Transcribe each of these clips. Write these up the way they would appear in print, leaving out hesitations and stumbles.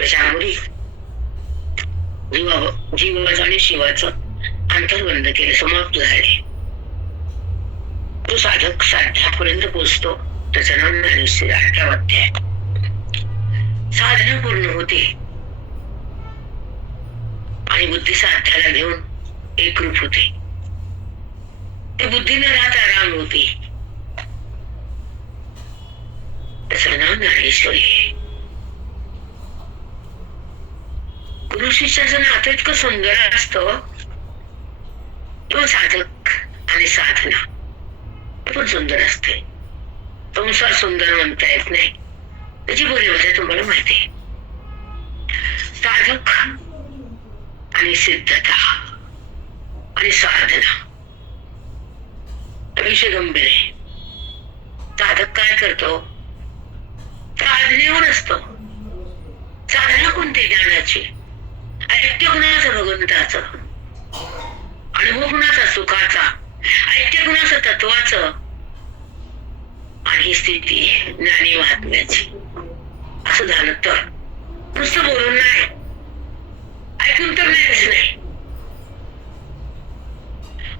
त्याच्यामुळे जीवाचं आणि शिवाचं अंतर बंद केलं, समाप्त झाले. तो साधक साध्यापर्यंत पोचतो, त्याचं नाव ज्ञानेश्वरी 8वा अध्याय. साधना पूर्ण होते आणि बुद्धी साध्याला घेऊन एकरूप होते. ते बुद्धीने राहत आराम होते, त्याचं नाव ज्ञानेश्वरी आहे. गुरु शिष्याचं नातं इतकं सुंदर असतं किंवा साधक आणि साधना पण सुंदर असते. संसार सुंदर म्हणता येत नाही, त्याची बरोबर तुम्हाला माहिती आहे. साधक आणि सिद्धता आणि साधना विषय गंभीर आहे. साधक काय करतो? साधनेवर असतो. साधना कोणती? ज्ञानाची. ऐक्य गुणाचं, भगवंताचं. अनुभव गुणाचा, सुखाचा. ऐक्य गुणाचं, तत्वाचं. आणि स्थिती ज्ञानी महात्म्याची. असं झालं तर नुसतं बोलून नाही, ऐकून तर नाहीच नाही.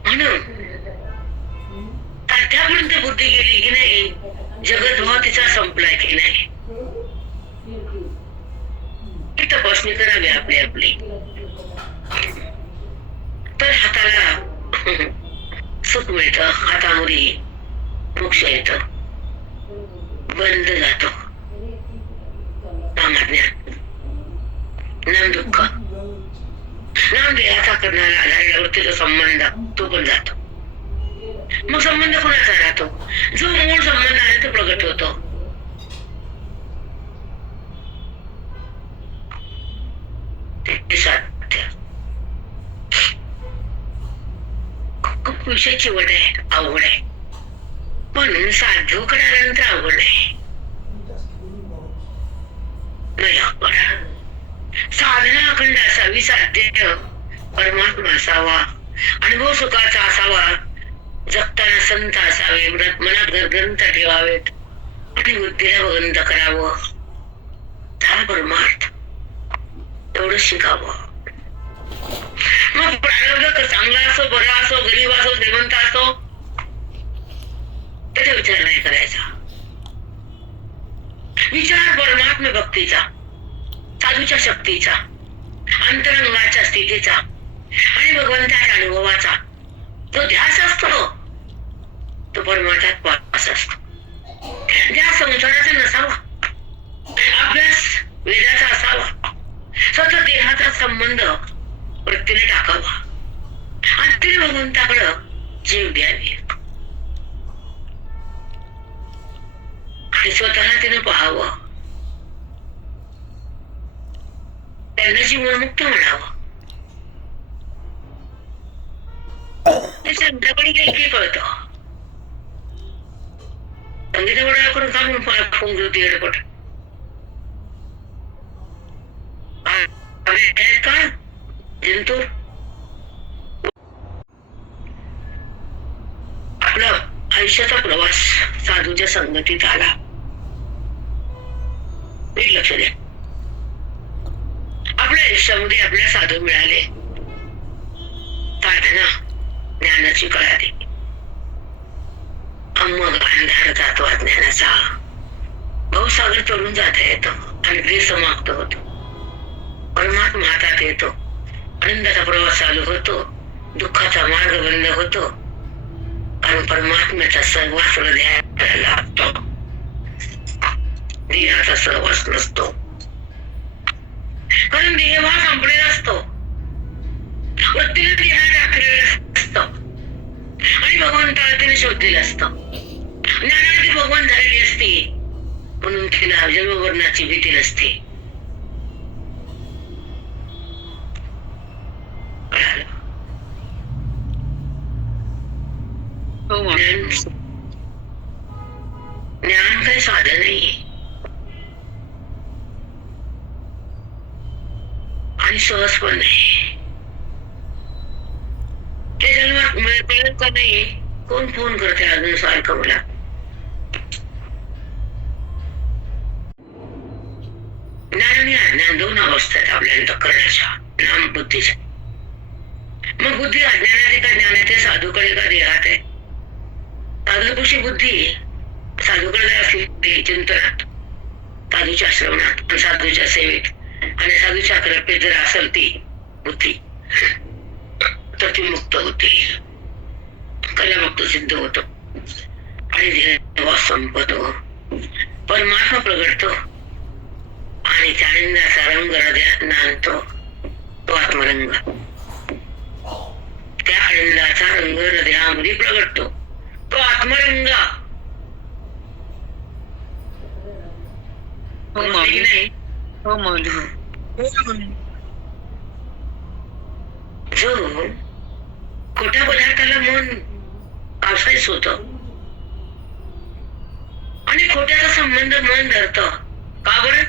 म्हणून साध्यापर्यंत बुद्धी गेली की नाही, जगतभाव तिचा संपलाय की नाही, ही तपासणी करावी आपली आपली. तर हाताला सुख मिळतं, हातामुळे मोक्ष येतो, बंद जातो नामज्ञान, नाम दुःख. नाम देहाचा करणारा आधारल्यावर त्याचा संबंध तो पण जातो. मग संबंध कोणाचा राहतो? जो मूळ संबंध आहे तो प्रगट होतो. ते साध्य खूप विषय चिवट आहे, अवघड आहे. पण साध्य करण्यानंतर अवघड आहे. साधना अखंड असावी, साध्य परमात्मा असावा, अनुभव सुखाचा असावा, जगताना संत असावे, मनात ग्रंथ ठेवावेत आणि बुद्धीला भगवंत करावं. त्याला परमार्थ एवढं शिकावं. मग प्रारब्ध चांगला असो, बरा असो, गरीब असो, श्रीमंत असो, त्याचा विचार नाही करायचा. विचार परमात्मा भक्तीचा, साधूच्या शक्तीचा, अंतरंगाच्या स्थितीचा आणि भगवंताच्या अनुभवाचा जो ध्यास असतो तो परमार्थात वास असतो. ज्या संसाराचा नसावा, अभ्यास वेदाचा असावा, सतत देहाचा संबंध वृत्तीने टाकावा आणि ते भगवंताकडं जीव द्यावी आणि स्वतःला तिने पाहावं, त्यांना जीवनमुक्त म्हणावं. ते संध्याकाळी गेलं की कळतं. संगीता वडा करून का म्हणून फोन होती एअरपोर्ट का जंतू आपला आयुष्याचा प्रवास साधूच्या संगतीत आला. लक्ष द्या, आपल्या आयुष्यामध्ये आपल्या साधू मिळाले, साधना ज्ञानाची कळाली, मग अंधार जातो अज्ञानाचा, भवसागर तरुण जाता येतो आणि ते समाप्त होतो. परमात्मा हातात येतो, आनंदाचा प्रवास चालू होतो, दुःखाचा मार्ग बंद होतो, कारण परमात्म्याचा सहवास हृदयाला लागतो, देहाचा सहवास नसतो. कारण देह हा संपलेला असतो, वृत्तीने देहात टाकलेला असतो आणि भगवंताला तिने शोधलेलं असतं. ज्ञानाने ती भगवान झालेली असते, म्हणून तिला जन्ममरणाची भीती नसते. ज्ञान काही साधन नाहीये आणि सहज पण नाही. ते जन्मात मिळेल का नाही? कोण फोन करते अजून सारखं मला? ज्ञानाने आणि अज्ञान दोन अवस्था आहेत आपल्या अंतःकरणाच्या, नाम बुद्धीच्या. मग बुद्धी अज्ञानात आहे का ज्ञानात आहे, साधूकडे का देहात आहे? साधूची बुद्धी साधूकडे असली चिंतनात, साधूच्या श्रवणात आणि साधूच्या सेवेत आणि साधूच्या कृपेत जर असेल ती बुद्धी, तर ती मुक्त होते, कलामुक्त सिद्ध होतो आणि देह संपतो, परमात्मा प्रगटतो आणि त्या आनंदाचा रंग हृदयात नांदतो, तो आत्मरंग. त्या आनंदाचा रंग हृदयामध्ये प्रगटतो, तो आत्मरंग. नाही जो खोट्या पदार्थाला मन पावसाळीच होत आणि खोट्याचा संबंध मन धरत. का बरं?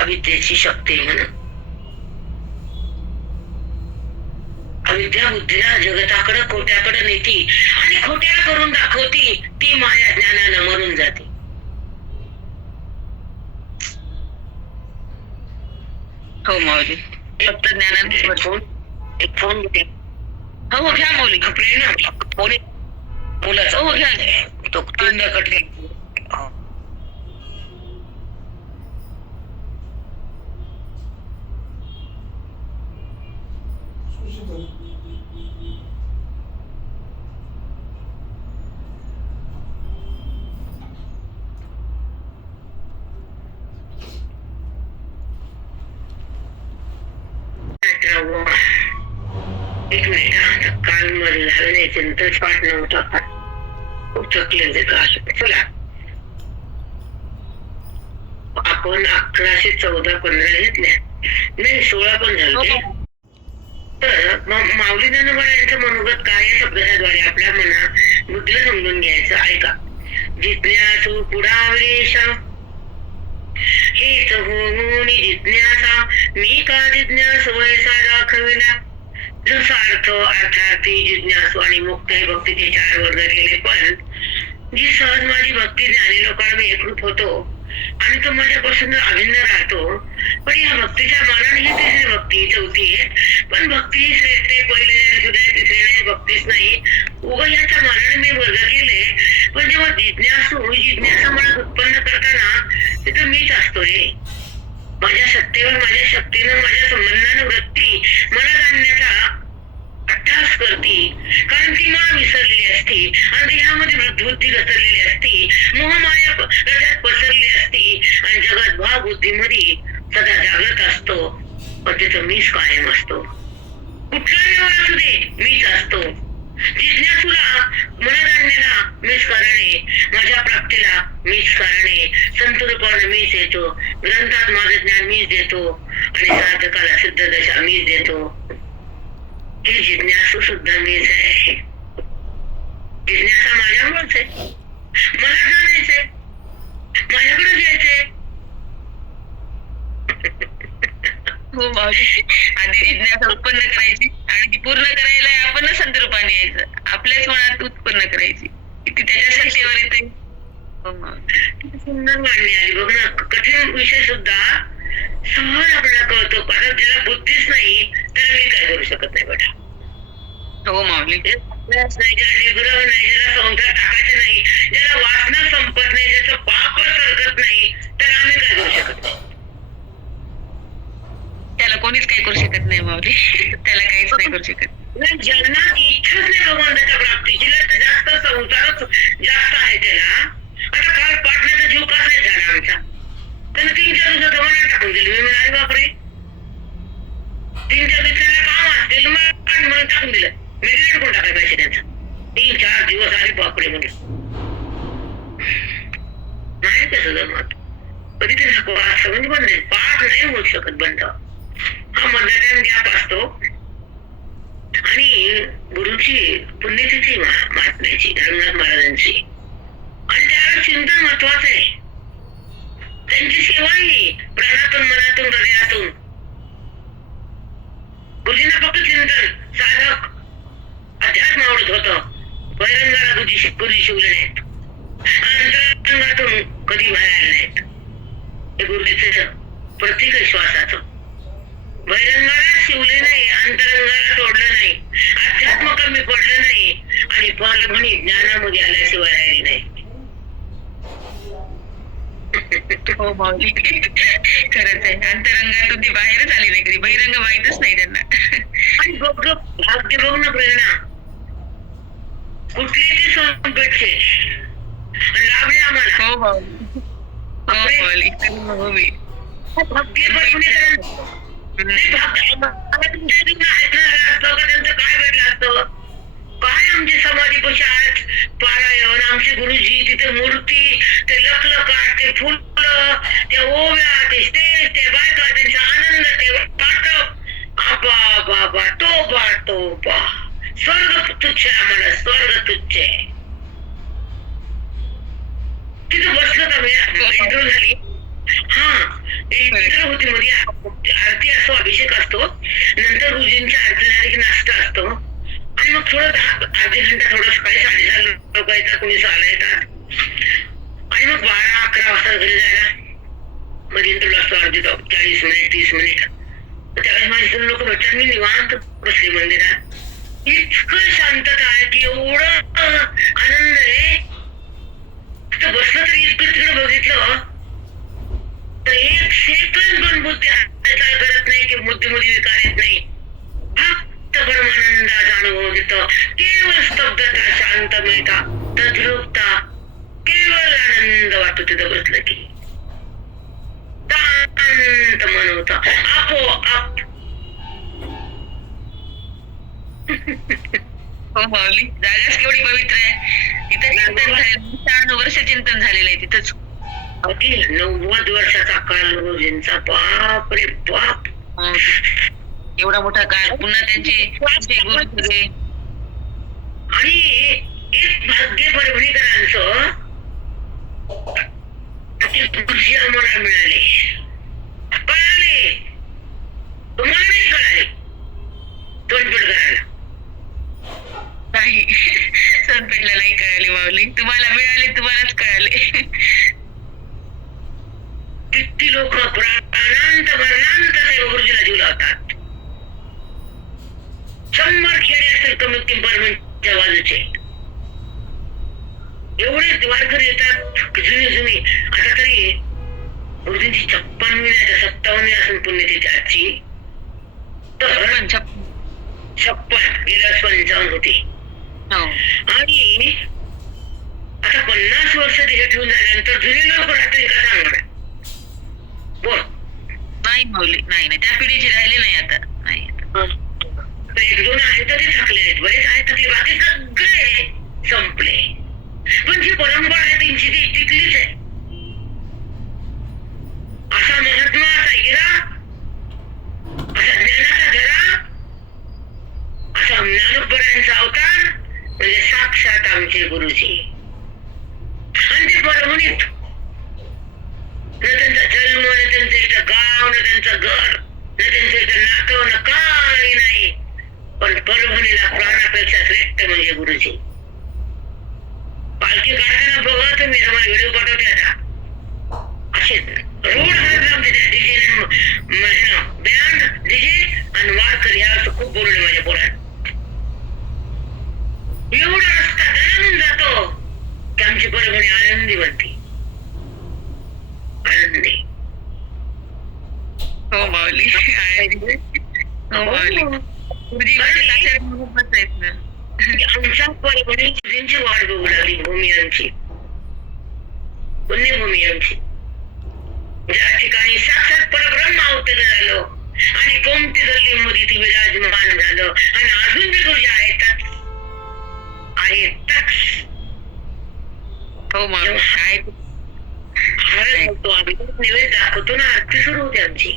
अविद्येची शक्ती म्हणून. अविद्या बुद्धीला जगताकडे खोट्याकडे नेती आणि खोट्याला करून दाखवती, ती माया ज्ञानानं मरून जाते. हो माऊली, फक्त ज्ञानाने. एक फोन घे. हो घ्या माऊली. फोन मुलाचा. हो घ्या. तो तीनदा कट केला. एक मिनिट, काल मध्ये झालं नाही, चिंतच पाठ नव्हता, खूप थकले होते. चला, आपण 1114-15 घेतल्या, नाही 16 पण झाले. तर माऊलीदानं मला यांचं मनोगत काय या शब्दाद्वारे आपल्या मना बुद्धीला समजून घ्यायचं. ऐका. जिज्ञासू पुढावेश हेच होऊन जिज्ञासा, मी का जिज्ञास वयसा दाखविला. जसा अर्थार्थी जिज्ञासू आणि मुक्त हे भक्तीचे 4 वर्ग केले, पण जी सहज माझी भक्ती ज्ञानी लोकांना मी एकरूप होतो आणि तो माझ्यापासून अभिन्न राहतो. पण या भक्तीच्या मानाने ही तिसरी भक्ती, चौथी आहे. पण भक्ती ही श्रेष्ठ आहे, पहिले सुद्धा तिसरी नाही, भक्तीच नाही. उगा याच्या मानाने मी वर्ग केले. पण जेव्हा जिज्ञासा मनात उत्पन्न करताना तिथं मीच असतो रे. माझ्या सत्तेवर, माझ्या शक्तीनं, माझ्या संबंधानं वृत्ती मनात आणण्याचा अट्टास करती, कारण ती मला विसरलेली असती आणि देहामध्ये बुद्धी घसरलेली असती, मोहमाया हृदयात पसरलेली असती आणि जगत भाव बुद्धीमध्ये सदा जागृत असतो. पण तिथं मीच कायम असतो. कुठला व्यवहार असू दे, मीच असतो. जिज्ञासूला मनात आणण्याला मीच कारणे, माझ्या प्राप्तीला मीच कारणे, संत रूपाने मीच येतो, ग्रंथात माझं ज्ञान मीच देतो आणि साधकाला सिद्ध दशा मीच देतो. हे जिज्ञासू सुद्धा मीच आहे. जिज्ञासा माझ्यामुळेच आहे. मला जाणायचंय, माझ्याकडे यायचंय. हो माऊली, आधी जिज्ञासा उत्पन्न करायची आणि ती पूर्ण करायला आपण संत रूपाने यायचं, आपल्याच मनात उत्पन्न करायची. ती त्याच्या शक्तीवर येते. सुंदर मांडणी आली बघ ना. कठीण विषय सुद्धा सहज आपल्याला कळतो. कारण ज्याला बुद्धीच नाही त्याला मी काय करू शकत नाही बेटा. हो माऊली. नाही, ज्याला निग्रह नाही, ज्याला संसार टाकायचा नाही, ज्याला वासना संपत नाही, ज्याचं पाप सरकत नाही, त्याला आम्ही काय करू शकत नाही. त्याला कोणीच काही करू शकत नाही माऊली. त्याला काहीच नाही करू शकत. ज्यांना इच्छाच नाही भगवंताच्या प्राप्तीची, जास्त संसारच जास्त आहे त्याला. आता काल पाटण्याचा जीव कसा नाही झाला आमचा, त्यानं 3-4 दिवसात मनात टाकून दिली. मी म्हणाले बापरे, 3-4 दिवसाला काम असतील मग टाकून दिलं. मी कोण टाकाय पाहिजे त्यांचा. 3-4 दिवस आले बापरे म्हणून. नाही कसं जमत. कधी ते असं म्हणजे बंद पाठ नाही होऊ शकत बंद. हा मधला गॅप असतो. आणि गुरुची पुण्यतिथी महात्म्याची, रंगनाथ महाराजांची, आणि त्यावेळेस चिंतन महत्वाचं आहे. त्यांची सेवाही प्राणातून, मनातून, हृदयातून. गुरुजींना फक्त चिंतन, साधक, अध्यात्म आवडत होतं. बहिरंगाला गुरुजी शिवले नाहीत, अंतरंगातून कधी बाहेर आले नाहीत. हे गुरुजीचं प्रतीक आहे श्वासाचं. बहिरंगाला शिवले नाही, अंतरंगाला तोडलं नाही, अध्यात्म कमी पडलं नाही आणि परभणी ज्ञानामध्ये आल्याशिवाय राहिली नाही. हो माऊली, खरंच आहे. अंतरंगातून ती बाहेरच आली नाही कधी, बहिरंग माहितच नाही त्यांना. आणि बघ भाग्य बघ ना प्रेरणा, कुठली ती संकटचे लाभले आम्हाला. हो माऊली, हो माऊली, हो मी भाग्य परभणीकरांचं तुमच्या जीवनात ऐकणार असतं का त्यांचं काय भेटलं असतं, काय आमची समाधी कशी आहेत, पारायण, आमचे गुरुजी, तिथे मूर्ती, ते लखलखाट, ते फुलं, त्या ओव्या, ते स्टेज, ते बायका, त्यांचा आनंद, ते वाटप, आबा बाबा तोबा स्वर्ग तुच्छ आहे, आम्हाला स्वर्ग तुच्छ आहे. तिथं बसलो का मी, इंटरव्ह्यू झाली, हा इंटरव्ह्यू होती मध्ये, आरती असतो, अभिषेक असतो, नंतर गुरुजींच्या आरती झाली की नाश्ता असतो, आणि मग थोडं अर्धी घंटा थोडं सकाळी 6:30 लोक येतात, कोणी 6ला येतात, आणि मग 12-11 वाजता घरी जायला मध्ये इंटरव्ह्यू असतो, अर्धी 40 मिनिट 30 मिनिट. त्यावेळेस माझे लोक भेटतात, मी निवांत बसले मंदिरात, इतकं शांतता आहे की एवढं आनंद आहे. तर बसलं तरी इतकं तिकडे बघितलं तर एक सेकंद पण बुद्धी हालचाल करत नाही की बुद्धीमध्ये विकार येत नाही. फक्त परमानंदाचा अनुभव घेतो, केवळ स्तब्धता, शांतमयता, तद्रूपता, केवळ आनंद वाटतो तिथं बसलं की. शांत मन होतं आपोआप. हो माऊली, जागाच केवढी पवित्र आहे. तिथं चिंतन झालं, 6 वर्ष चिंतन झालेलं आहे तिथंच. अगदी 90 वर्षाचा काल गुरुजींचा, बाप रे बाप. एवढा मोठा काल, पुन्हा त्यांचे गुरु सगळे. आणि एक भाग्य परभणीकरांचं गुरुजी आम्हाला मिळाले, कळाले, तुम्हाला नाही कळाले तोंडपट करायला. नाही, सोनपेठला नाही कळाले माऊली, तुम्हाला मिळाले, तुम्हालाच कळाले. किती लोक प्राणांत मरणांत ते गुरुजीला जीव लावतात. 100 खेडे असेल कमीत कमी परभणीच्या बाजूचे, एवढे वारकरी येतात जुनी. आता तरी गुरुजींची 56वी नाही तर 57वी असून पुण्यतिथी आजची, तर 56 गेल्या 55 होती. आणि आता 50 वर्ष हे ठेवून झाल्यानंतर जुने लोक राहतील का सांगणार? बोल. नाही माऊली, नाही, त्या पिढीचे राहिले नाही आता. नाही, 1-2 आहेत तरी थकले आहेत, बरेच आहेत थकले, बाकी सगळे संपले. पण जी परंपरा आहे त्यांची ती टिकलीच आहे. असा महात्मा, असा हिरा, असा ज्ञानाचा धरा, असा ज्ञानोबरायांचा अवतार म्हणजे साक्षात आमचे गुरुजी. आणि ते परभणीत न त्यांचा जन्म, न त्यांचं इथं गाव, न त्यांचं घर, न त्यांचं इथं नातं, न काही नाही, पण परभणीला प्राणापेक्षा श्रेष्ठ म्हणजे गुरुजी. पालखी काढताना बघा तुम्ही, तुम्हाला व्हिडिओ पाठवते आता, असे रोड हलत आमचे त्या डीजे बँड, डीजे आणि वारकरी, यावर खूप बोलले माझ्या पोरात. एवढा रस्ता दणानून जातो की आमची परभणी आनंदी बनते, आनंदी. हो माऊली, हो माऊली, गुरुजी आहेत ना. आमच्या परभणी गुरुजींची वाट बघू लागली भूमी आमची, पुण्यभूमी आमची, ज्या ठिकाणी साक्षात परब्रह्म अवतरण झालं आणि कोणती गल्लीमध्ये ती विराजमान झालं, आणि अजून बी गुरुजी आहेतच. हो माऊली, निवेद दाखवतो ना, आरती सुरू होते आमची,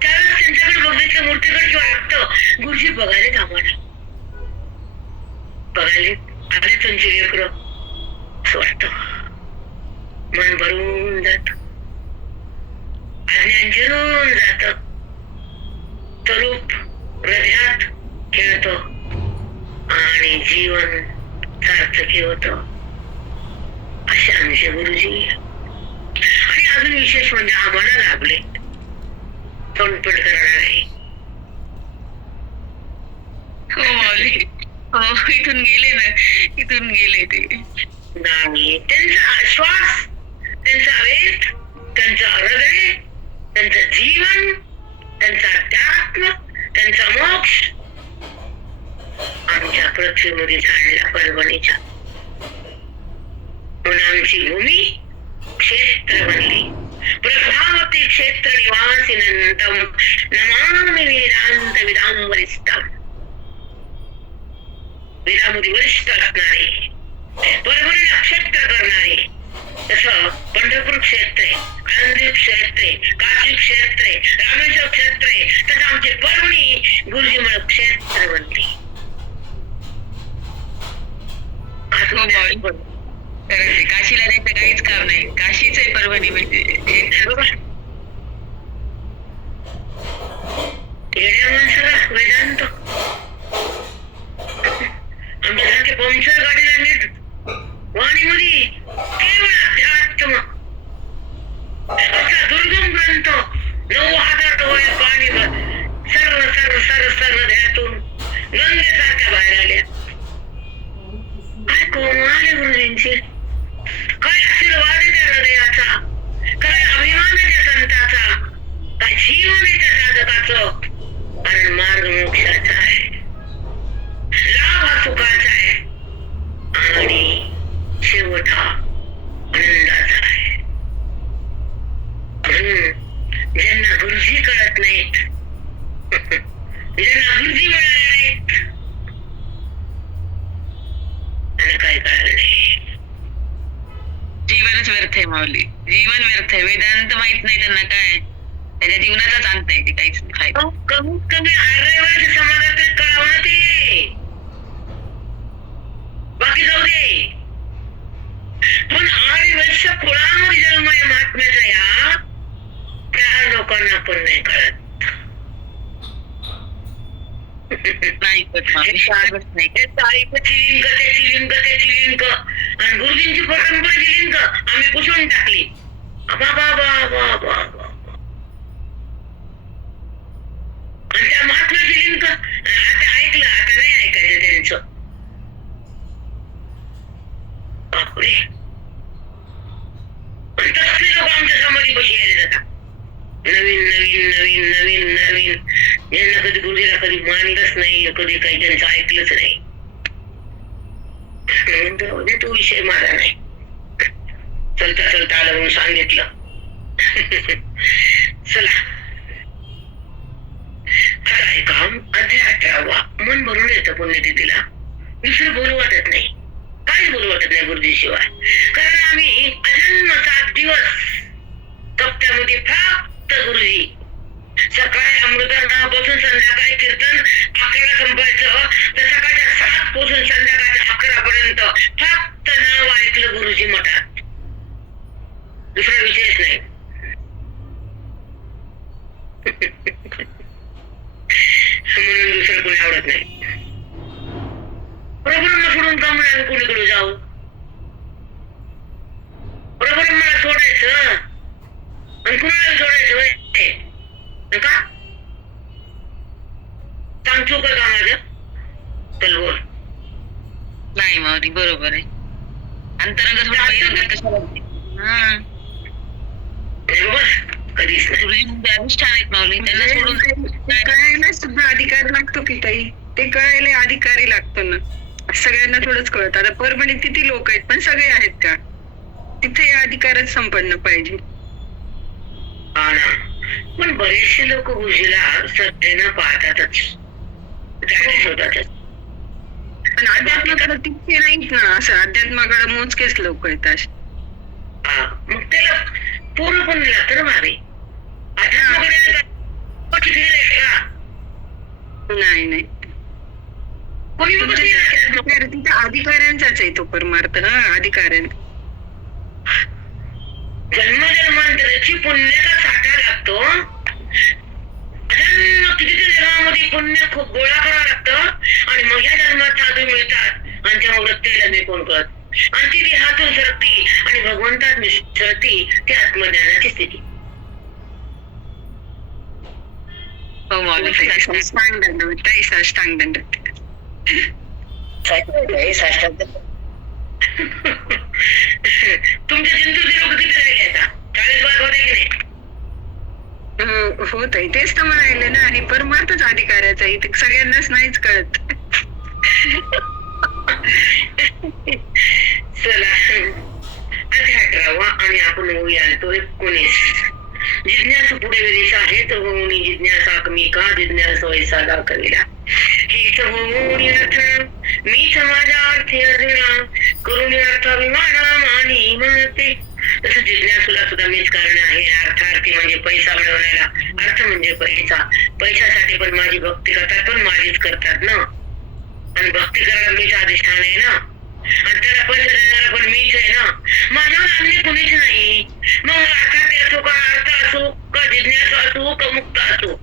त्यावेळेस त्यांच्याकडे बघितलं मूर्तीकडे वाटतं गुरुजी बघायलेत आम्हाला, बघायले आले त्यांचे लेकरं, असं वाटतं, मन भरून जात, ज्ञान जिरून जात, स्वरूप हृदयात खेळत आणि जीवन सार्थकी होत. असे आमचे गुरुजी. आणि अजून विशेष म्हणजे आम्हाला लाभले तोंडपट करणार आहे. हो माऊली, हो इथून गेले ना, इथून गेले ते. नाही, त्यांचा श्वास, त्यांचा वेद, त्यांचं हृदय, त्यांचं जीवन, त्यांचा अध्यात्म, त्यांचा मोक्ष आमच्या पृथ्वीमध्ये झाडला परभणीच्या. म्हणून आमची भूमी क्षेत्र बनली. प्रभावती क्षेत्र निवासिनंतम नमामि वेदांत विदांबरिष्टम. वेदामध्ये वरिष्ठ असणारे, परभणी नक्षत्र करणारे, तसं पंढरपूर क्षेत्र आहे, आळंदी क्षेत्र आहे, काशी क्षेत्र आहे, रामेश्वर क्षेत्र आहे, तसं आमचे परभणी गुरुजीमुळे क्षेत्र बनले. काशीला जायचं काहीच काम नाही, काशीच आहे परभणी म्हणजे. येड्या माणसाला वेदांत, आमच्यासारखे पंक्चर गाडीला नीट वाणीमध्ये केवळ अध्यात्म असा दुर्गम ग्रंथ 9,000 डोळे पाणी सर्व सर्व सर्व सर्व ध्यातून गंगेसारख्या बाहेर आल्या. काय कोण आले गुरुजींचे, काय आशीर्वाद आहे त्या हृदयाचा, काय अभिमान आहे त्या संताचा, काय जीवन आहे त्या साधकाचं. कारण मार्ग मोक्षाचा आहे, लाभ हा सुखाचा आहे आणि शेवट हा आनंदाचा आहे. म्हणून ज्यांना गुरुजी कळत नाहीत, ज्यांना गुरुजी मिळाले नाहीत, त्यांना काय कळलं नाही. जीवनच व्यर्थ आहे माऊली, जीवन व्यर्थ आहे. वेदांत माहित नाही त्यांना, काय त्याच्या जीवनाचाच अंत आहे, ते काहीच नाही फायदा. कमीत कमी आर्यवर्ष समाजात तरी कळावं ना ते, बाकी जाऊ दे. पण आर्यवर्ष कुळामध्ये जन्म आहे महात्म्याचा, या त्या लोकांना पण नाही कळत. नाही तारीफची लिंक, त्याची लिंक, त्याची लिंक आणि गुरुजींची परंपरेची लिंक आम्ही पुसून टाकली. आणि त्या महात्म्याची लिंक आता ऐकलं, आता नाही ऐकायचं त्यांचं. बापरे, तसले लोक आमच्या समाधीपाशी यायला जातात. नवीन नवीन नवीन नवीन नवीन, यांना कधी गुरुजीला कधी मानलंच नाही, कधी काही त्यांचं ऐकलंच नाही. तो विषय माझा नाही, चलता चलता आलं म्हणून सांगितलं. चला आता ऐका, अध्याय 18 मन भरून येतं पुण्यतिथीला. दुसरं बोलू वाटत नाही, काहीच बोलू वाटत नाही गुरुजी शिवाय. कारण आम्ही अजन्म 7 दिवस कप्त्यामध्ये फक्त गुरुजी. सकाळी अमृतापासून संध्याकाळी कीर्तन 11 संपायचं, तर सकाळच्या 7 पासून संध्याकाळच्या 11 पर्यंत फक्त नाव ऐकलं गुरुजी मठात, दुसरा विषयच नाही. म्हणून दुसरं कोणी आवडत नाही. परब्रह्म सोडून का म्हणून आम्ही कोणीकडे जाऊ? परब्रह्माला सोडायचं आणि कुणाला सोडायचं का? सांग चूक आहे का माझं? चल बोल. नाही माऊली, बरोबर आहे. अंतरंग कशाला? कधीच गुरुजी म्हणजे अधिष्ठान आहेत माऊली, त्यांना सोडून कळायला सुद्धा अधिकार लागतो की ताई, ते कळायला अधिकारी लागतो ना. सगळ्यांना थोडंच कळत. आता परभणीत किती लोक आहेत, पण सगळे आहेत का? तिथे अधिकारच संपन्न पाहिजे. हा ना, पण बरेचसे लोक गुरुजीला श्रद्धेनं पाहतातच, होतातच. पण अध्यात्माकडे तितके नाहीत ना, असं अध्यात्माकडे मोजकेच लोक आहेत असे. हा, मग त्याला पूर्ण पण लागतं ना मागे. अध्यात्माकडे नाही नाही, तिथे अधिकाऱ्यांचाच आहे तो परमार्थ. हा, अधिकाऱ्यांचा जन्मजन्मांतराची पुण्याचा साठा लागतो. कितीतरी जन्मामध्ये पुण्य खूप गोळा करावं लागतं आणि मग या जन्मात साधू मिळतात आणि तेव्हा वृत्तीला मी कोण करत आणि ती देहातून सरती आणि भगवंतात मिसळती, ती आत्मज्ञानाची स्थिती. हो माऊली. साष्टांग दंडवत ताई, साष्टांग दंडवत. तुमच्या जिंतूरचे लोक किती राहिले आता? 40 भाग होते की नाही? हो ताई, तेच तर म्हणायले ना. आणि परमार्थच अधिकाराचा इथे सगळ्यांनाच नाहीच कळत. चला, 18वा आणि आपण होऊया तो 19. जिज्ञासू पुढे विदेश आहे तर होऊनी जिज्ञासा कमी का जिज्ञास वैसा दाखविला. हीच होऊनी अडथळा मीच माझ्या अर्थी अर्जुना करून अर्थाभिमाना मानी म्हणते. तसं जिज्ञासूला सुद्धा मीच कारण आहे. अर्थार्थी म्हणजे पैसा मिळवण्याला, अर्थ म्हणजे पैसा. पैशासाठी पण माझी भक्ती करतात, पण माझीच करतात ना. आणि भक्ती करायला मीच अधिष्ठान आहे ना. आणि त्याला पैसे देणारा पण मीच आहे ना. माझ्यावर अन्य कुणीच नाही. मग अर्थात असो का, अर्थ असो का, जिज्ञासा असो का, मुक्त असो,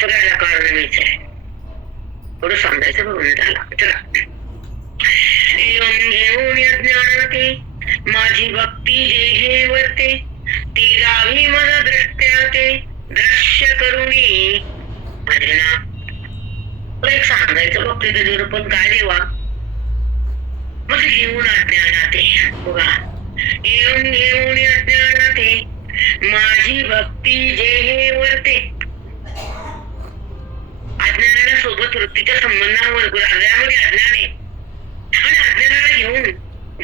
सगळ्याला कारण मीच आहे. थोडं समजायचं बघून झाला. चला, एवं घेऊन अज्ञानाते माझी भक्ती जे हे वर्ते ती रावी मला दृष्ट्या ते दृश्य करुणी अर्जुना. एक सांगायचं भक्ती तुझे पण काय देवा. मग घेऊन अज्ञानाते बघा, येऊन घेऊन अज्ञानाते माझी भक्ती जे हे वर्ते. अज्ञानाला सोबत वृत्तीच्या संबंधावर हृदयामध्ये अज्ञान आहे आणि अज्ञानाला घेऊन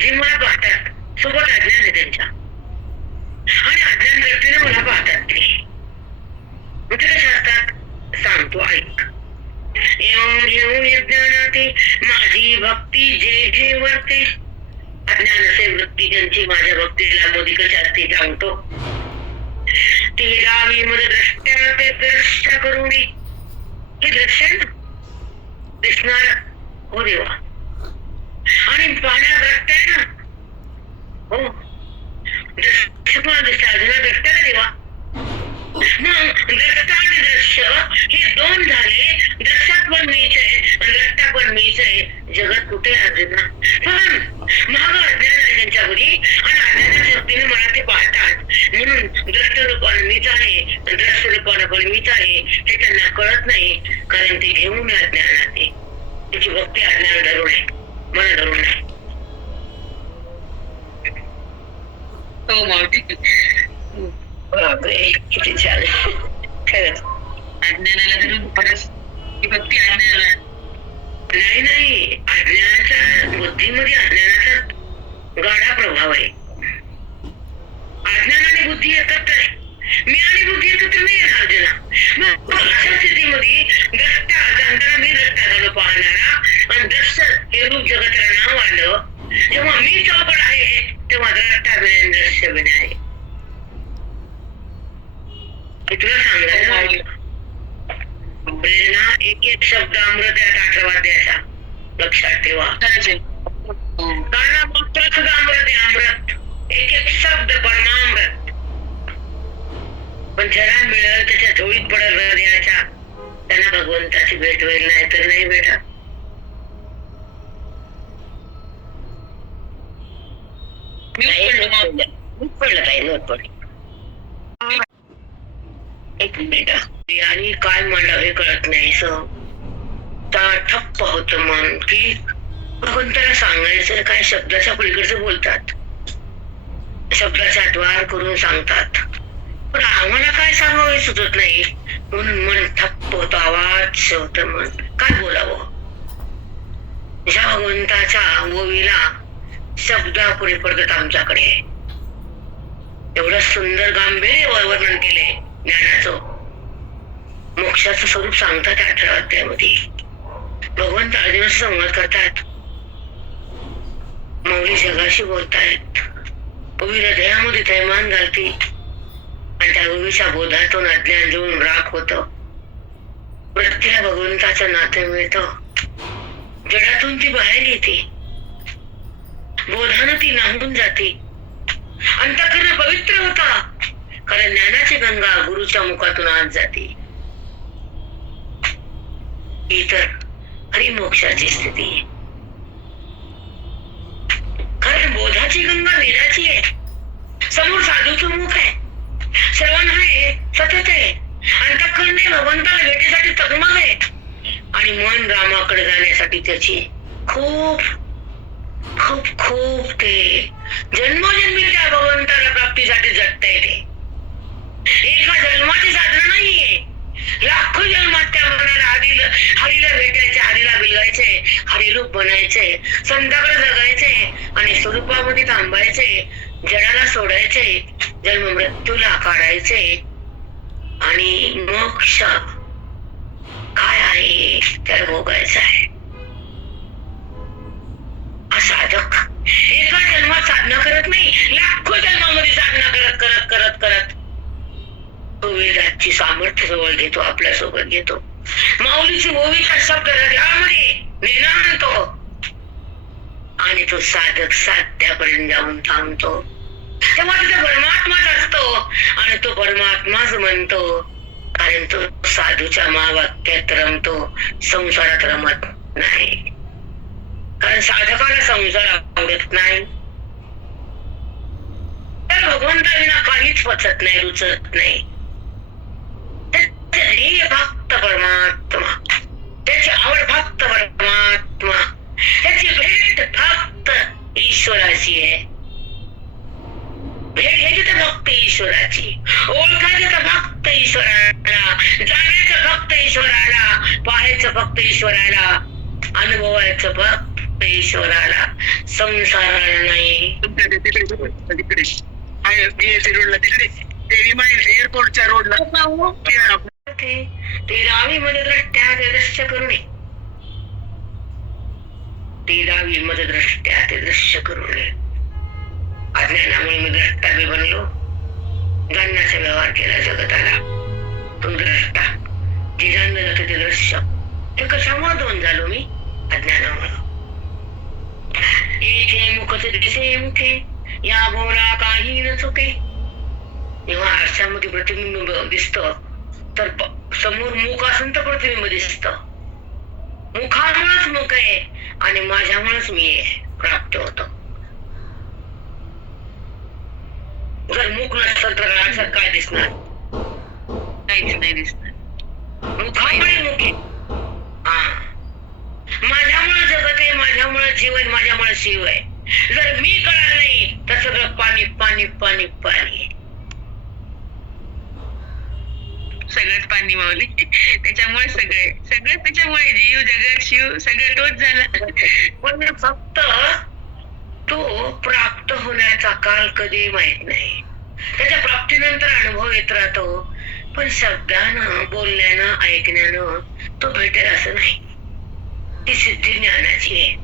जे मला पाहतात सोबत अज्ञान आहे त्यांच्या आणि अज्ञान दृष्टीने मला पाहतात ते. मग ते कसे असतात सांगतो, ऐक. येऊन घेऊन अज्ञानाते माझी भक्ती जे जे वर्ते. अज्ञान असे वृत्ती त्यांची माझ्या भक्तीला मोदी कशी असते सांगतो. ती रावी मध्ये दृष्ट्या ते दृश्य करुणी. हे दृश्य दिसणार हो देवा आणि पाहण्या दृष्ट्या ना हो दृश्य पण दिसतात दृष्ट्या ना देवा. मग दृष्टा आणि दृश्य हे दोन झाले. दृश्यात पण मीच आहे आणि दृष्टा पण मीच आहे. जगत कुठे अर्जुना. पण महाग अज्ञान आहे त्यांच्यावरी आणि अज्ञानाच्या शक्तीने मला ते पाहतात. म्हणून दृष्ट रूपाने मीच आहे, दृश्य रूपाने पण मीच आहे हे त्यांना कळत नाही. कारण ते घेऊन अज्ञानात आहे. त्याची भक्ती अज्ञान धरून आहे, मला धरून नाही. हो माऊली. बापरे, किती छान. खरंच अज्ञानाला धरून खरंच ही भक्ती अज्ञानाला नाही. अज्ञानाच्या बुद्धीमध्ये अज्ञानाचा गाढा प्रभाव आहे. अज्ञान आणि बुद्धी एकत्र आहे. मी आणि बुद्धी एकत्र नाही आहे अर्जुना. मग अशा स्थितीमध्ये द्रष्टा जाणताना मी द्रष्टा झालो पाहणारा आणि दृश्य हे रूप जगताला नाव आलं. जेव्हा मी चौकड आहे तेव्हा द्रष्टा बिन दृश्य बिन आहे. तुला सांगायचं प्रेरणा एक एक शब्द अमृत आहे. 18वा अध्यायाचा लक्षात ठेवा. कारण सुद्धा अमृत आहे. अमृत एक एक शब्द परमामृत. पण ज्याला मिळेल त्याच्या झोळीत पडेल हृदयाच्या त्यांना भगवंताची भेट होईल, नाही तर नाही भेटा. पडलं काही नोट पडली. एक मिनिट. आणि काय म्हणलं हे कळत नाही. ठप्प होत मन की भगवंताला सांगायचं काय. शब्दाच्या पलीकडचं बोलतात, शब्दाचा द्वार करून सांगतात, पण आम्हाला काय सांगावं सुचत नाही. म्हणून मन ठप्प होतं, आवाज होत मन. काय बोलावं. ज्या भगवंताच्या ओवीला शब्दापुढे पडतात आमच्याकडे. एवढं सुंदर गांभीर्य वर्णन केले ज्ञानाचं. मोक्षाचं स्वरूप सांगतात 18व्या अध्यायामध्ये. भगवंत अर्जुनाशी संवाद करतात. माऊली जगाशी बोलतायत. ओवी हृदयामध्ये थैमान घालते आणि त्या ओवीच्या बोधातून अज्ञान जुळून राख होत. प्रत्येक भगवंताचं नातं मिळतं. जडातून ती बाहेर येते. बोधानं ती नांदून जाते. अंतःकरण पवित्र होता. कारण ज्ञानाची गंगा गुरुच्या मुखातून आत जाते. ही तर खरी मोक्षाची स्थिती. कारण बोधाची गंगा वेदाची आहे. समोर साधूचं मुख आहे. सर्वांना आहे, सतत आहे. अंतःकरण भगवंताला भेटीसाठी तगमग आहे आणि मन रामाकडे जाण्यासाठी त्याची खूप खूप खूप ते जन्मोजन्मीच्या भगवंताला प्राप्तीसाठी झटत येते. एका जन्माची साधना नाहीये, लाखो जन्मात त्या मनाला हरीला भेटायचे, हरीला बिलगायचे, हरिरूप बनायचे, संताकडे जगायचे आणि स्वरूपामध्ये थांबायचे, जडाला सोडायचे, जन्म मृत्यूला काढायचे आणि मोक्ष काय आहे त्याला भोगायचं आहे. हा साधक एका जन्मात साधना करत नाही, लाखो जन्मामध्ये साधना करत करत करत करत तो वेदाची सामर्थ्य जवळ घेतो, आपल्या सोबत घेतो. माऊलीची ओवीचा शब्द हृदयामध्ये निर्माण आणतो आणि तो साधक साध्यापर्यंत जाऊन थांबतो. तेव्हा तिथे परमात्माच असतो आणि तो परमात्माच म्हणतो, कारण तो साधूच्या महावाक्यात रमतो, संसारात रमत नाही. कारण साधकाला संसार आवडत नाही, तर भगवंताविना काहीच पचत नाही, रुचत नाही. त्याचे भक्त परमात्मा, त्याची आवड फक्त परमात्मा, त्याची भेट फक्त ईश्वराची आहे. भेट घ्यायची तर फक्त ईश्वराची, ओळखायचं तर फक्त ईश्वराला, जाण्याचं फक्त ईश्वराला, पाहायचं फक्त ईश्वराला, अनुभवायचं फक्त ईश्वराला, संसाराला नाही. तिकडे रोडला तिकडे एअरपोर्टच्या रोडला तेरावी मध्ये द्रष्ट्या ते दृश्य करुणे, तेरावी मध्ये द्रष्ट्या ते दृश्य करुणे. अज्ञानामुळे मी द्रष्टा बी बनलो, ज्ञानाचा व्यवहार केला जगताला. तो द्रष्टा जे जाणलं जातं ते दृश्य, ते कशामुळे दोन झालो मी? अज्ञानामुळे. येथे मुखचे दिसे मुखे, या बोला काही न चुके. जेव्हा आरशामध्ये प्रतिबिंब दिसत तर समोर मुख असून तर प्रतिबिंब दिसत. मुखामुळेच मुख आहे आणि माझ्यामुळेच मी प्राप्त होतो. जर मुख नसतं तर आरशात काय दिसणार? काहीच नाही दिसणार. मुखामुळे मुख आहे. हा, माझ्यामुळे जगत आहे, माझ्यामुळे जीवन, माझ्यामुळे शिव आहे. जर मी कळणार नाही तर सगळं पाणी पाणी पाणी पाणी, सगळंच पाणी माऊली. त्याच्यामुळे सगळं त्याच्यामुळे जीव जगत शिव सगळं तोच झाला. पण फक्त तो प्राप्त होण्याचा काल कधी माहित नाही. त्याच्या प्राप्तीनंतर अनुभव येत राहतो, पण शब्दानं, बोलण्यानं, ऐकण्यानं तो भेटेल असं नाही. ती सिद्धी ज्ञानाची आहे,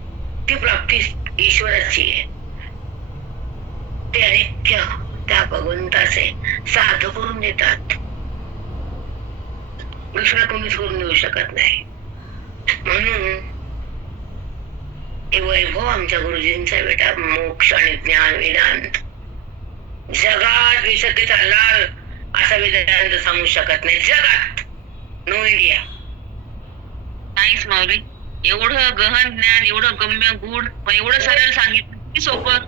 ती प्राप्ती ईश्वराची आहे. ते ऐक्य त्या भगवंताचे साधू करून देतात, दुसरा कोणीच करून देऊ शकत नाही. म्हणून हे वैभव आमच्या गुरुजींचा बेटा मोक्ष आणि ज्ञान वेदांत. जगात विसर्गीचा लाल असा वेदांत सांगू शकत नाही जगात, नो इंडिया. नाहीच माऊली. एवढं गहन ज्ञान, एवढं गम्य गुढ, पण एवढं सरळ सांगितलं, किती सोपं,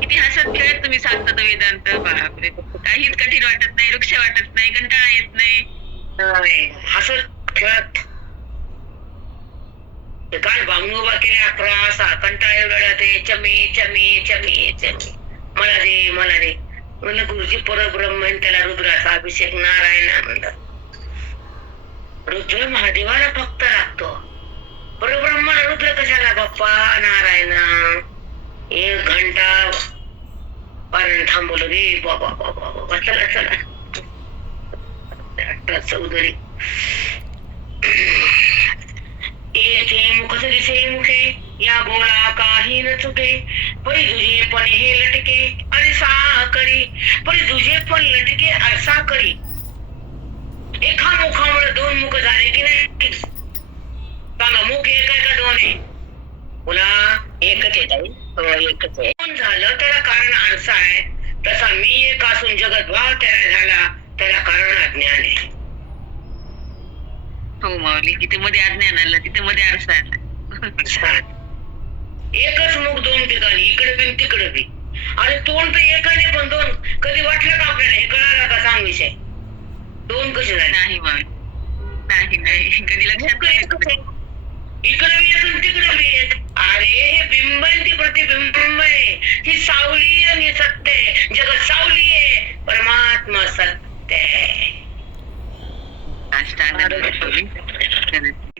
किती हसत खेळत तुम्ही सांगता तो वेदांत. बापरे, काहीच कठीण वाटत नाही, वृक्ष वाटत नाही, कंटाळा येत नाही. हसत खेळत. काल बांबू उभा केले 11 असा कंटाळा एवढा ते चमे चमे चमे चमे, मला दे मला दे. म्हणलं गुरुजी परब्रह्म, त्याला रुद्राचा अभिषेक, नारायण म्हणलं. रुद्र महादेवाला फक्त लागतो, परब्रह्माला रुद्र कशाला बाप्पा? नारायण. 1 घंटा पारण थांबवलं रे बाबा बाबा बाबा, चला चला. 18 चौधरी. येथे मुखच दिसे मुखे, या बोला काही न चुके. परी तुझे पण हे लटके आणि साकरी, परी तुझे पण लटके असा करी. एका मुखामुळे 2 मुख झाले की नाही? सांगा, मुख एक आहे का 2 आहे? मुला एकच येत आहे, एकच आहे. 2 झालं त्याला कारण आरसा आहे. तसा मी एक असून जगत भाव तयार झाला, त्याला कारण अज्ञान आहे. हो माऊली, तिथे मध्ये अज्ञान आलं, तिथे मध्ये आरसा आला. एकच मुख 2 ठिकाणी, इकडे बी तिकडे बी. अरे तोंड तर एकाने पण 2 कधी वाटलं का आपल्याला? हे कळाला का? सांग विषय. 2 कसे झाले? नाही माऊली. नाही कधी लक्षात नाही येत. इकडे बी येत तिकडे बी येत. अरे हे बिंब आहे ती प्रतिबिंब आहे, ही सावली आणि सत्य आहे. जगत सावली आहे, परमात्मा सत्य आहे. साष्टांग माऊली.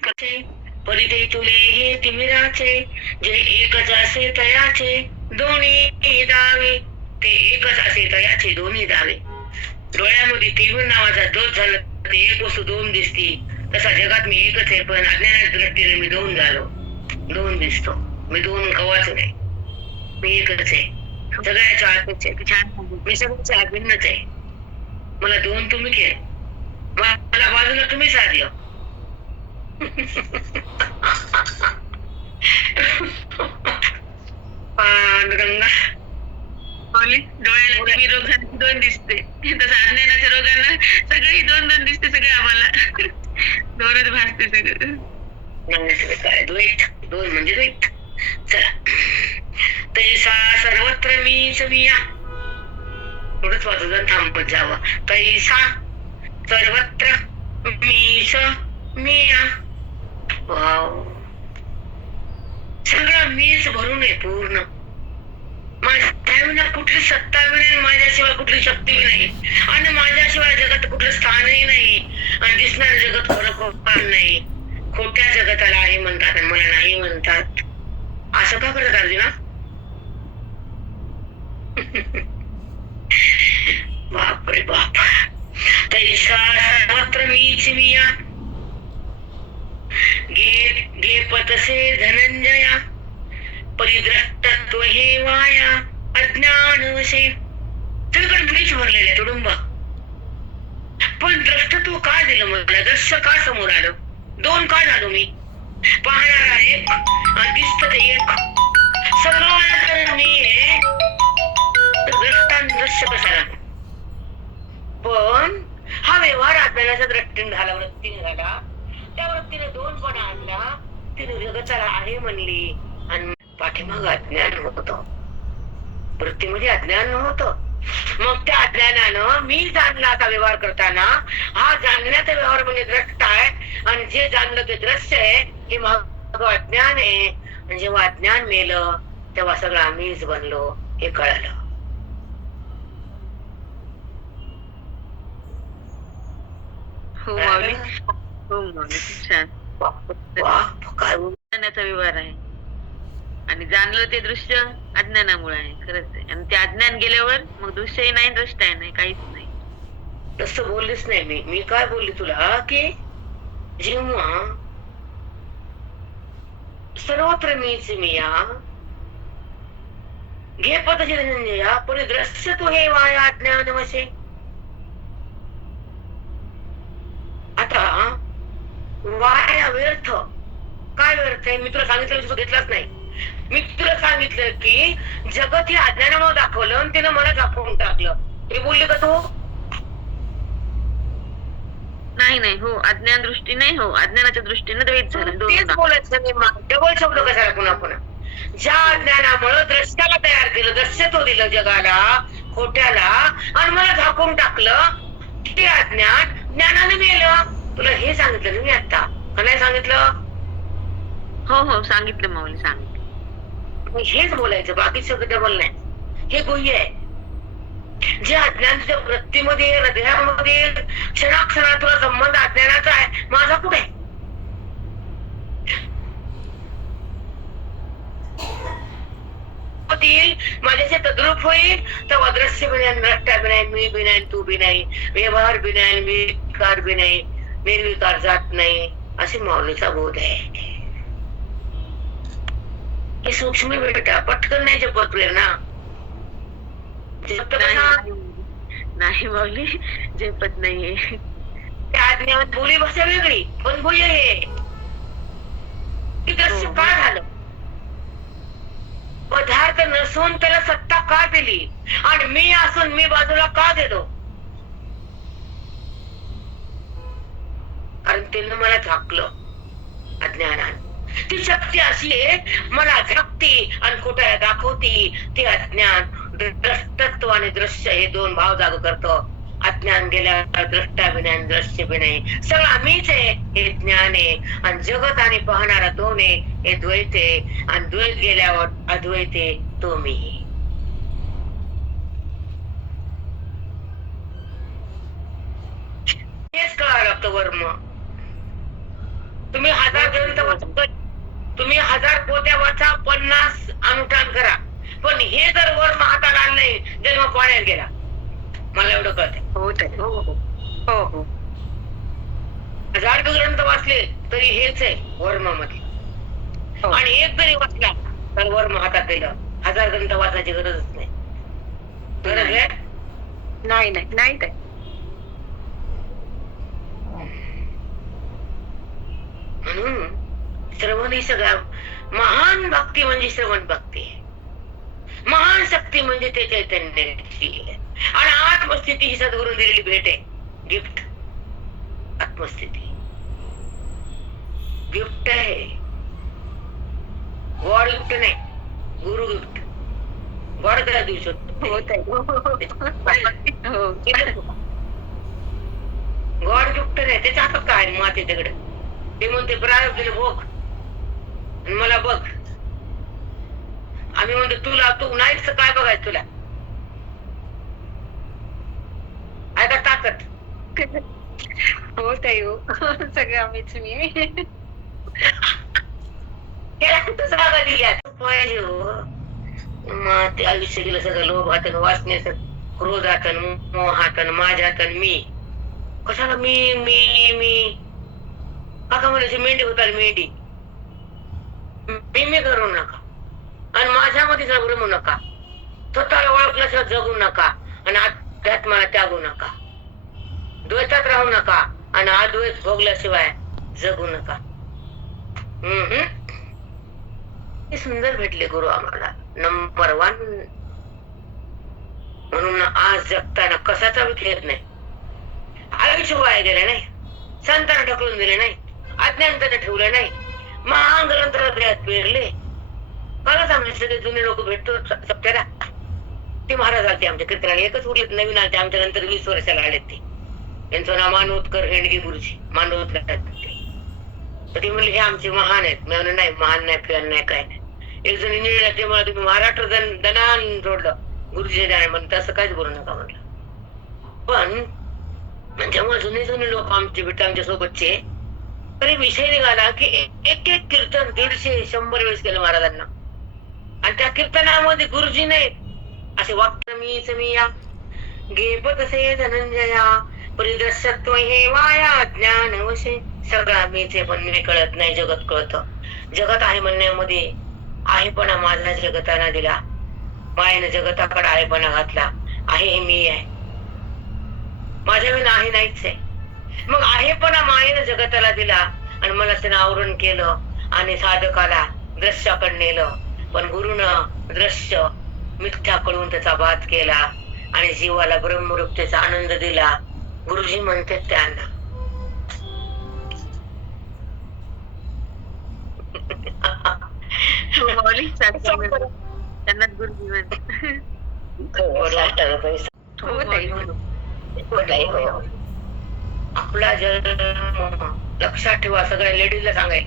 कसे परिते तुले हे तिमिराचे, जे एकच असे तयाचे दोन्ही दावे. ते एकच असे तयाचे दोन्ही दावे. डोळ्यामध्ये तिमिर नावाचा दोष झाला तर एक वस्तू दोन दिसती, तसा जगात मी एकच आहे, पण अज्ञानाच्या दृष्टीने मी दोन झालो, दोन दिसतो. मी दोन कवाच नाही, मी एकच आहे. सगळ्याच्या आतच आहे, छान. मी सगळ्याच्या आतच आहे. मला दोन तुम्ही केले, मला बाजूला तुम्ही साधलं. पांडुरंगा माऊली डोळ्याला कमी रोग झाले दोन दिसते, तसं अज्ञानाच्या रोगांना सगळी दोन दोन दिसते. सगळे आम्हाला दोनच भासते सगळं. काय द्वैत, दोन म्हणजे द्वैत. चला, तैसा सर्वत्र मीच मिया. थोडंच वाचून थांबत जावं. तैसा सर्वत्र मीच मिया. वाव, सगळं मीच भरून आहे पूर्ण. माझ्या कुठली सत्ता बी नाही, माझ्याशिवाय कुठली शक्ती बी नाही, आणि माझ्याशिवाय जगात कुठलं स्थानही नाही, आणि दिसणार जगत खरोखर नाही. खोट्या जगताला आहे म्हणतात आणि मला नाही म्हणतात. असं का करत अर्जुना? बाप रे बाप. तैसा सर्वत्र मीच मिया, गे पतसे धनंजया, परिद्रष्टत्व हे वाया अज्ञान वशे. सगळीकडे मीच भरलेले तुडुंब, पण द्रष्टत्व काय दिलं मला? दृश्य का समोर आलं? दोन का झालो मी? पाहणारा एक आणि दिसत ते एक. सगळं मी आहे, दृश्य कशाला? पण हा व्यवहार आपल्याला दृष्टीने झाला, वृत्तीने झाला. त्या वृत्तीने दोनपणा आणला, तिने जगताला आहे म्हणली, आणि पाठीमाग अज्ञान होत, वृत्तीमध्ये अज्ञान नव्हतं. मग त्या अज्ञानानं मी जाणला असा व्यवहार करताना, हा जाणण्याचा व्यवहार म्हणजे द्रष्टा आहे, आणि जे जाणलं ते दृश्य आहे, हे माग अज्ञान आहे. आणि जेव्हा अज्ञान मेलं तेव्हा सगळं आम्हीच बनलो हे कळालं. हो माऊली, हो माऊली, खूप छान. काय अज्ञानाचा व्यवहार आहे, आणि जाणलं ते दृश्य अज्ञानामुळे आहे. खरंच आहे. आणि ते अज्ञान गेल्यावर मग दृश्यही नाही, दृष्टाही नाही, काहीच नाही. तसं बोललीच नाही मी काय बोलली तुला की जेव्हा सर्वत्र मीच मिया, घे पतशी धनंजया, परिदृश्य तो हे वाया अज्ञान वशे. आता वाया व्यर्थ, काय व्यर्थ आहे? मी तुला सांगितलं, घेतलाच नाही. मी तुला सांगितलं की जगत हे अज्ञानामुळे दाखवलं आणि तिनं मला दाखवून टाकलं. हे बोलले का तू? नाही नाही, हो अज्ञान दृष्टी नाही, हो अज्ञानाच्या दृष्टीने द्वैत झालं. तेच बोलायचं नाही, डबल शब्द कशाला पुन्हा पुन्हा? ज्या अज्ञानामुळे दृश्याला तयार केलं, दृश्य तो दिलं जगाला, खोट्याला, आणि मला झाकून टाकलं, ते अज्ञान ज्ञानाने मेलं. तुला हे सांगितलं ना मी आता, का नाही सांगितलं? हो हो सांगितलं माऊली, सांगितलं. हेच बोलायचं, बाकी सगळं डबल नाही. हे गुह्य आहे. जे अज्ञान तुझ्या वृत्तीमध्ये, हृदयामध्ये क्षणाक्षणा तुला संबंध अज्ञानाचा आहे, माझा कुठे? माझ्याशी तद्रूप होईल तेव्हा दृश्य बी नाही, द्रष्टा बी नाही, मी बी नाही, तू बी नाही, व्यवहार बी नाही, विकार बी नाही, निर्विकार जात नाही, अशी माऊलीचा बोध आहे. हे सूक्ष्म बेटा, पटकन नाही जपत प्रेरणा. नाही माऊली, जपत नाहीये. त्या ज्ञानात बोली भाषा वेगळी, पण बोल हे दृश्य का झालं? पदार्थ नसून त्याला सत्ता का दिली, आणि मी असून मी बाजूला का देतो? कारण त्यानं मला झाकलं अज्ञानानं. ती शक्ती अशी आहे, मला झाकती आणि खोट्याला दाखवती. ते अज्ञान द्रष्टत्व आणि दृश्य हे दोन भाव जाग करत. अज्ञान गेल्यावर द्रष्टाभिज्ञान दृश्य बी नाही, सगळं मीच आहे हे ज्ञान आहे. आणि जगत आणि पाहणारा तो नाही हे द्वैत आहे. आणि द्वैत गेल्यावर अद्वैत आहे तो मी. हेच कळावं लागतं वर्म. तुम्ही 1000 ग्रंथ वाचा, तुम्ही 1000 पोत्या वाचा, 50 अनुष्ठान करा, पण हे जर वर्म हाताला आलं नाही जन्म पाण्यात गेला. मला एवढं कळतंय. हो ताई, हो हो हो हो. 1000 ग्रंथ वाचले तरी हेच आहे वर्मामध्ये. हो. आणि एक जरी वाचला तर वर्म हातात गेलं. 1000 ग्रंथ वाचायची गरजच नाही. गरज आहे नाही नाही नाही ताई. म्हणून श्रवण ही सगळ्या महान भक्ती म्हणजे श्रवण भक्ती आहे. महान शक्ती म्हणजे ते चैतन्याची आहे. आणि आत्मस्थिती ही सद्गुरू दिलेली भेट आहे, गिफ्ट. आत्मस्थिती गिफ्ट आहे, गॉड गिफ्ट नाही, गुरु गिफ्ट. गॉड त्याला देऊ शकतो. हो ताई, हो हो हो. गॉड गिफ्ट नाही, त्याच्या हातात काय माते दगड. ते म्हणते प्रारब्ध भोग आणि मला बघ. आम्ही म्हणतो तुला, तू नाहीच तर काय बघायचं तुला. आहे का ताकद? हो ताई, हो. सगळं आम्हीच मी आहे. त्याला कुठं जागा दिली आता पाहिजे हो. मग ते आयुष्य गेलं सगळं लोभातन, वासनेतन, क्रोधातन, मोहातन, माझ्यातन, मी. कशाला मी मी मी काका म्हणायचे मेंढी होतात मेंढी. मी करू नका आणि माझ्यामध्ये जगू नका. स्वतःला ओळखल्याशिवाय जगू नका आणि अध्यात्माला त्यागू नका. द्वैतात राहू नका आणि अद्वैत भोगल्याशिवाय जगू नका. हे सुंदर भेटले गुरु आम्हाला, नंबर 1. म्हणून आज जगताना कशाचा विखेर नाही. आयुष्य वाया गेले नाही, संतांना ढकलून दिले नाही, अज्ञान त्यांना ठेवलं नाही, महान ग्रंथात पेरले. मला सांगायचं सगळे जुने लोक भेटतो सप्त्याला. ते महाराज आलते आमच्या कीर्तनाला, एकच उरलेत नवीन आलते आमच्या नंतर 20 वर्षाला आलेत ते. त्यांचं नाव मानवतकर हेंडगे गुरुजी, मानवतला तर ते म्हणले हे आमचे महान आहेत. मी म्हणलं नाही, महान नाही, फिरायला नाही, काय नाही. एक जण इंजिनियर ते मला तुम्ही महाराष्ट्र दनान जोडलं गुरुजी म्हणून, तसं काहीच बोलू नका म्हटलं. पण जेव्हा जुने जुने लोक आमचे भेटले आमच्या सोबतचे, तरी विषय निघाला की एक एक कीर्तन 150-100 वेळेस केलं महाराजांना. आणि त्या कीर्तनामध्ये गुरुजी नाही असे वाक्य मीच मी या घेपत असे धनंजया परिदर्शत्व हे वाया ज्ञान वशे. सगळा मीच आहे पण मी कळत नाही, जगत कळतं. जगत आहे म्हणण्यामध्ये आहेपणा माझा जगताना दिला. मायेनं जगताकडे आहेपणा घातला. आहे हे मी आहे, माझ्या विना आहे नाहीच आहे. मग आहेपणा मायेनं जगताला दिला आणि मला त्यानं आवरण केलं आणि साधकाला दृश्याकडे नेलं. पण गुरुनं दृश्य मिथ्या कळून त्याचा बात केला आणि जीवाला ब्रह्मरूपतेचा आनंद दिला. गुरुजी म्हणतात त्यांना त्यांना गुरुजी म्हणतात. आपला जन्म लक्षात ठेवा, सगळ्या लेडीजला सांगाय,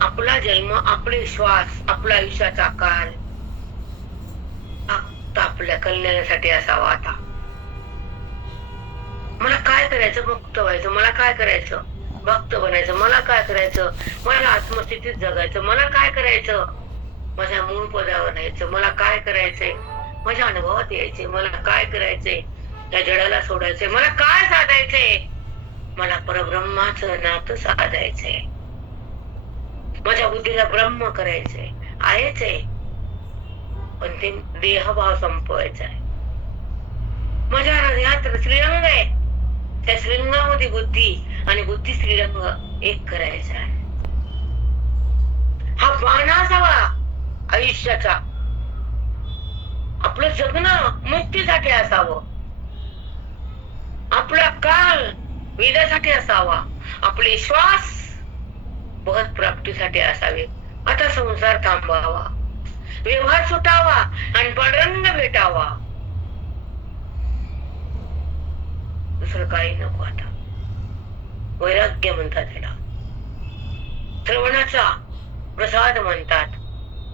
आपला जन्म, आपले श्वास, आपला आयुष्याचा काल फक्त आपल्या कल्याणासाठी असावा. आता मला काय करायचं? मुक्त व्हायचं. मला काय करायचं? भक्त बनायचं. मला काय करायचं? मला आत्मस्थितीत जगायचं. मला काय करायचं? माझ्या मूळ पदावर यायचं. मला काय करायचंय? माझ्या अनुभवात यायचे. मला काय करायचंय? त्या जडाला सोडायचंय. मला काय साधायचंय? मला परब्रह्माचं नातं साधायचंय. माझ्या बुद्धीला ब्रह्म करायचंय. आहेच आहे पण ते देहभाव संपवायचा आहे. माझ्या हृदयात श्रीरंग आहे, त्या श्रीरंगामध्ये बुद्धी आणि बुद्धी श्रीरंग एक करायचा आहे. हा बाण असावा आयुष्याचा. आपलं जगणं मुक्तीसाठी असावं. आपला काल वेदासाठी असावा. आपले श्वास भगत प्राप्तीसाठी असावे. आता संसार थांबावा, व्यवहार सुटावा आणि पांडुरंग भेटावा. दुसरं काही नको आता. वैराग्य म्हणतात त्याला. श्रवणाचा प्रसाद म्हणतात,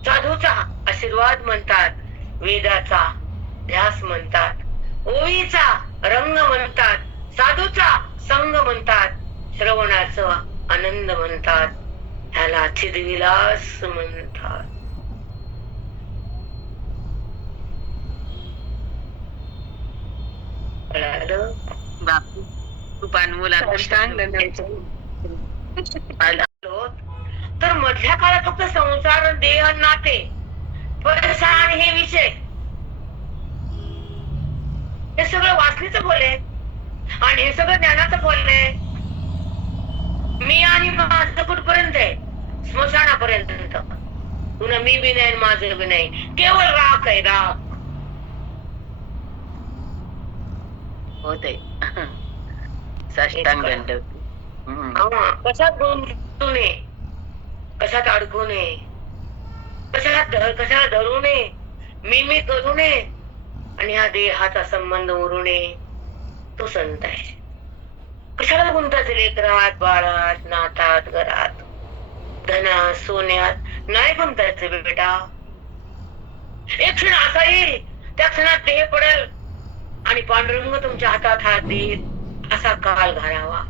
साधूचा आशीर्वाद म्हणतात, वेदाचा ध्यास म्हणतात, ओळीचा रंग म्हणतात, साधूचा संग म्हणतात, श्रवणाचा आनंद म्हणतात, ह्याला चिदविलास म्हणतात. कळालं? बापू खूप अनमोल तर मधल्या काळात फक्त संसार, देह, नाते, पैसा आणि हे विषय, हे सगळं वासनीचं बोलले आणि हे सगळं ज्ञानाचं बोलले. मी आणि माझं कुठपर्यंत आहे? स्मशानापर्यंत. पुन्हा मी बी नाही माझं बी नाही, केवळ राख आहे, राख. होते साष्टांग दंड. कशात गुंतू नये, कशात अडकू नये, कशाला धरू नये, मी करू नये आणि हा देहाचा संबंध उरू नये. तो संत आहे. कशाला गुंतायचं लेकरात, बाळात, नातात, घरात, धनात, सोन्यात नाही गुंतायचं बेटा. एक क्षण असा येईल, त्या क्षणात देह पडेल आणि पांडुरंग तुमच्या हातात हात देईल, असा काल घालावा.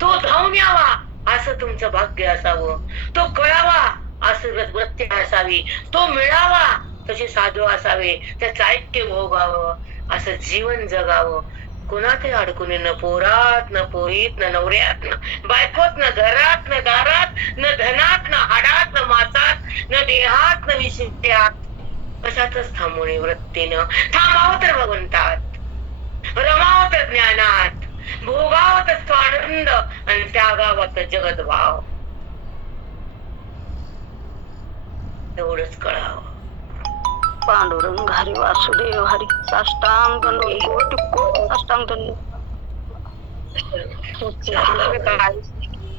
तो धावून यावा असं तुमचं भाग्य असावं. तो कळावा असं वृत्ती असावी. तो मिळावा तसे साधू असावे. त्याचं ऐक्य भोगावं असं जीवन जगावं. कुणात अडकून न पोरात, न पोरीत, न नवऱ्यात, न बायकोत, न घरात, न दारात, न धनात, न हाडात, न मासात, न देहात, न विषयात. कशातच थांबवणे वृत्तीनं. थांबावं तर भगवंतात, रमावं तर ज्ञानात, भोगावं तर तो आनंद आणि त्यागावं तर जगत भाव. एवढंच कळावं. पांडुरंग हरी वासुदेव हरी. साष्टांग दंडवत, कोटी कोटी साष्टांग दंडवत.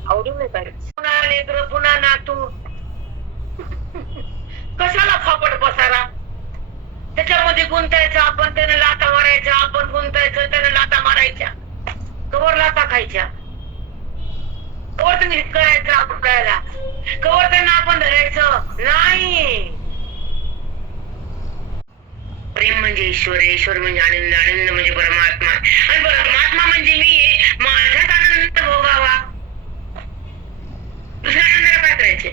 आवडून नाही पाहिजे. पुन्हा लेकरं, पुन्हा नातू, कशाला फापट पसारा? त्याच्यामध्ये गुंतायचं आपण, त्याने लाथा मारायच्या, आपण गुंतायचं, त्याने लाथा मारायच्या. कवर लाथा खायच्या, कवर तुम्ही करायचं आपल्याला, कवर त्यांना आपण धरायचं नाही. प्रेम म्हणजे ईश्वर, ईश्वर म्हणजे आनंद, आनंद म्हणजे परमात्मा आणि परमात्मा म्हणजे मी. माझ्यात आनंद भोगावा, दुसऱ्या आनंदाला काय करायचे?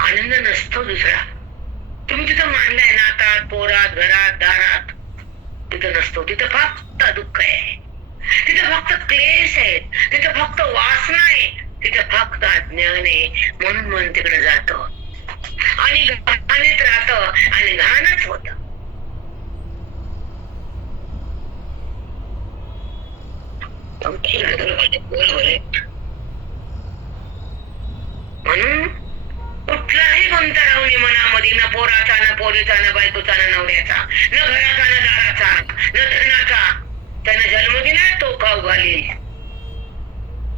आनंद नसतो दुसरा. तुम्ही तिथं मानलाय नातात, पोरात, घरात, दारात, तिथं नसतो. तिथं फक्त दुःख आहे, तिथं फक्त क्लेश आहेत, तिथं फक्त वासना आहे, तिथं फक्त अज्ञान आहे. म्हणून मन तिकडे जात आणि घाणीत राहत आणि घाणच होत. म्हणून कुठलाही गुंता राहू नये मनामध्ये. न पोराचा, न पोरीचा, न बायकोचा, न नवऱ्याचा, न घराचा, न दाराचा, न धनाचा. त्यानं जन्म दिला तो खाऊ घालील,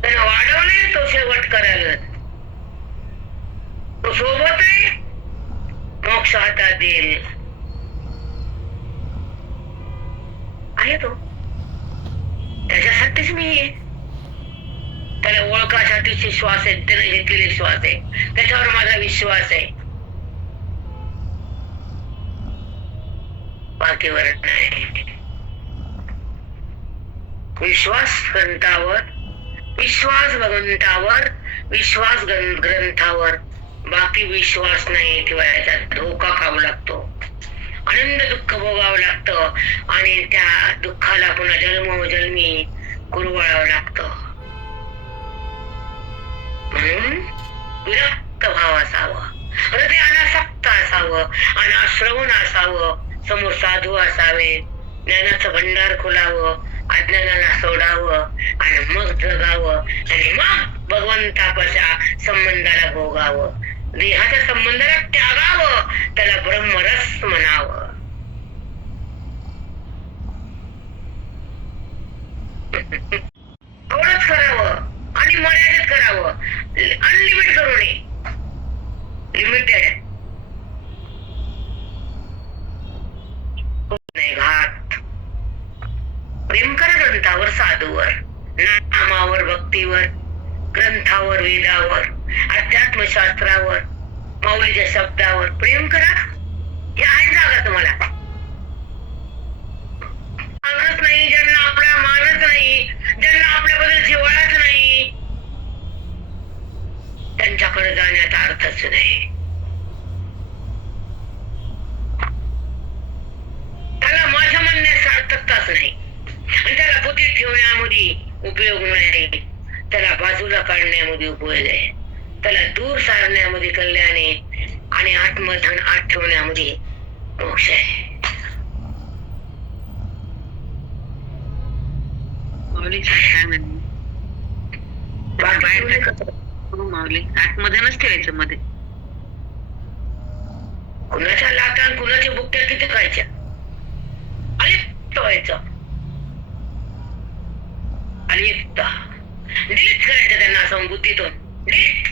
त्यानं वाढवले तो शेवट करायला. तो सोबत आहे, मोक्ष हातात देईल. आहे तो, त्याच्यासाठीच मी आहे. त्याला ओळखासाठीचे श्वास आहेत, त्याने घेतलेले श्वास आहे, त्याच्यावर माझा विश्वास आहे. बाकीवर नाही. विश्वास ग्रंथावर, विश्वास भगवंतावर, विश्वास ग्रंथावर. बाकी विश्वास नाही ठेवायचा. धोका खाऊ लागतो, आनंद दुःख भोगावं लागतं आणि त्या दुःखाला पुन्हा जन्मोजन्मी कुरवाळावं लागतं. म्हणून विरक्त भाव असावं, हृदय अनासक्त असावं, अनाश्रवण असावं, समोर साधू असावे, ज्ञानाचं भंडार खोलावं, अज्ञानाला सोडावं आणि मग जगावं आणि मग भगवंतापाशा संबंधाला भोगावं. देहाच्या संबंधाला त्यागावं, त्याला ब्रह्मरस म्हणावं. थोडंच करावं आणि मर्यादित करावं. अनलिमिट करू नये. लिमिटेड नाही. घात साधूवर, नामावर, भक्तीवर, ग्रंथावर, वेदावर, अध्यात्मशास्त्रावर, माऊलीच्या शब्दावर प्रेम करा. हे आहे जागा तुम्हाला. मानच नाही ज्यांना आपला मानच नाही, ज्यांना आपल्याबद्दल जिव्हाळाच नाही, त्यांच्याकडे जाण्यात अर्थच नाही. त्याला माझ्या म्हणण्यात सार्थकताच नाही आणि त्याला बुद्धी ठेवण्यामध्ये उपयोग नाही, त्याला बाजूला काढण्यामध्ये उपयोग आहे, त्याला दूर सारण्यामध्ये कल्याण आहे आणि आत्मधन आत ठेवण्यामध्ये मोक्ष आहे. माऊली काय म्हणते बाहेर काय हो माऊली आतमध्येच ठेवायचं मध्ये. कुणाच्या लाटा कुणाच्या बुकट्या किती खायच्या अलिप्त व्हायचं. अलिप्त डिलीट करायचं त्यांना असं बुद्धीतून डिलीट.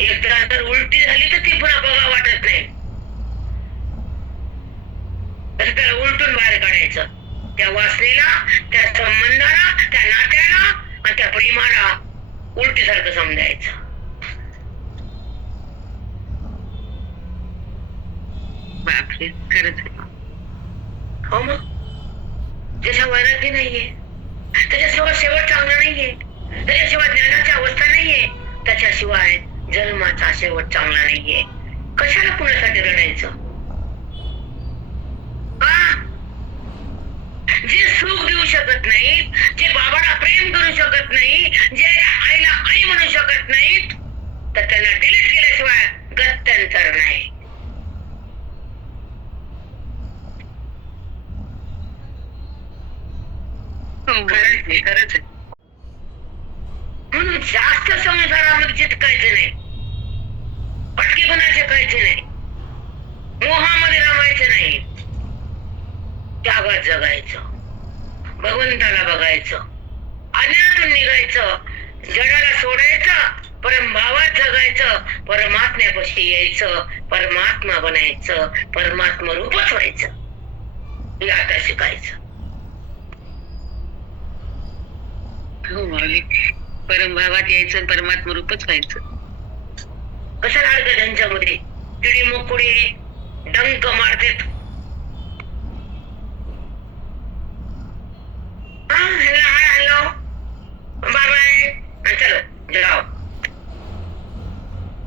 एकदा जर उलटी झाली तर ती पुन्हा बघा वाटत नाही, तर त्याला उलटून बाहेर काढायचं. त्या वासनेला, त्या संबंधाला, त्या नात्याला आणि त्या प्रेमाला उलटीसारखं समजायचं. बापरे खरंच हो मग ज्याच्या वैराग्य नाहीये, त्याच्याशिवाय शेवट चांगला नाहीये, त्याच्याशिवाय ज्ञानाची अवस्था नाहीये, त्याच्याशिवाय जन्माचा शेवट चांगला नाहीये. कशाला कुणासाठी रडायचं? जे सुख देऊ शकत नाहीत, जे बाबाला प्रेम करू शकत नाही, जे आईला आई म्हणू शकत नाहीत, तर त्यांना डिलीट केल्याशिवाय गत्यंतर नाही. खरंच म्हणून जास्त संसारामध्ये चिटकायचं नाही, पटकेपणाचे खायचे नाही, मोहामध्ये रमायचं नाही, त्यागात जगायचं, भगवंताला बघायचं, अज्ञानातून निघायचं, जगाला सोडायचं, परमभावात जगायचं, परमात्म्यापाशी यायचं, परमात्मा बनायचं, परमात्मा रूपच व्हायचं. हे आता शिकायचं. हो माऊली परमभावात यायचं, परमात्मा रूपच व्हायचं. कशाला अडकं त्यांच्यामध्ये किडी मोकुडी डंक मारतात. हॅलो बाय बाय चलो जाओ.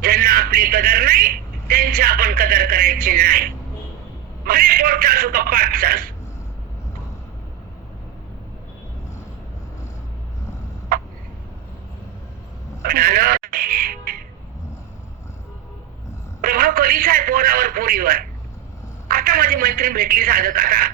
ज्यांना आपली कदर नाही त्यांची आपण कदर करायची नाही. भले पोटचा असो का पाठचा असो. प्रभाव कधीच आहे पोरावर पोरीवर. आता माझी मैत्रीण भेटली साधक, आता